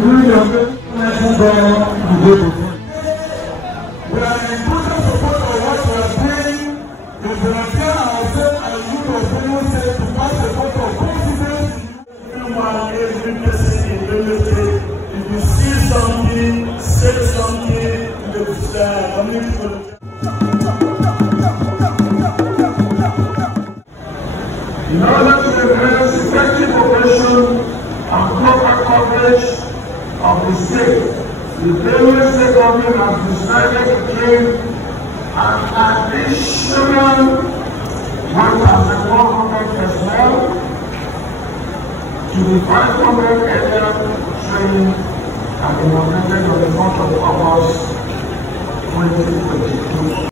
do your best to go to front. We are in total support of what we are doing. We volunteer ourselves and you will say to pass a vote of confidence. Every person in Benue State, if you see something, say something, the community will. In order to enhance effective operation and proper coverage of the state, the Benue State government has decided to claim an additional 1,100 personnel to the 500 area training at the 100 of the month of August 2022.